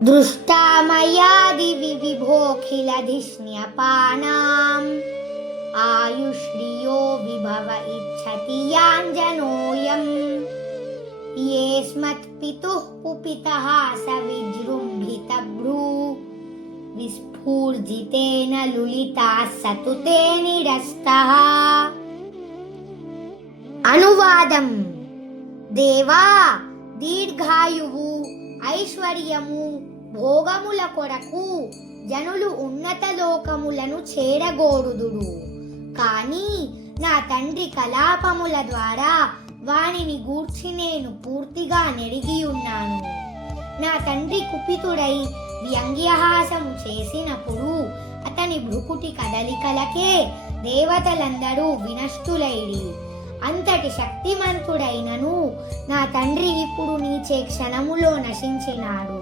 దృష్టా మయా దివి విభోఖిలధిష్ణ్యపానాం ఆయుష్డియో విభవ ఇచ్చతి యాంజనోయం యేస్మత్పితుః కుపితః స విజృంభితభ్రూ విస్ఫూర్జితేన లులితాః సతుతే నిరస్తః. అనువాదం: దేవా, దీర్ఘాయువు, ఐశ్వర్యము, భోగముల కొరకు జనులు ఉన్నత లోకములను చేరగోరుదురు. కాని నా తండ్రి కలాపముల ద్వారా వానిని గూర్చి నేను పూర్తిగా నెరిగియున్నాను. నా తండ్రి కుపితుడై వ్యంగ్యహాసము చేసినప్పుడు అతని భృకుటి కదలికలకే దేవతలందరూ వినష్టులైరి. అంతటి శక్తిమంతుడైనను నా తండ్రి ఇప్పుడు నీచే క్షణములో నశించినాడు.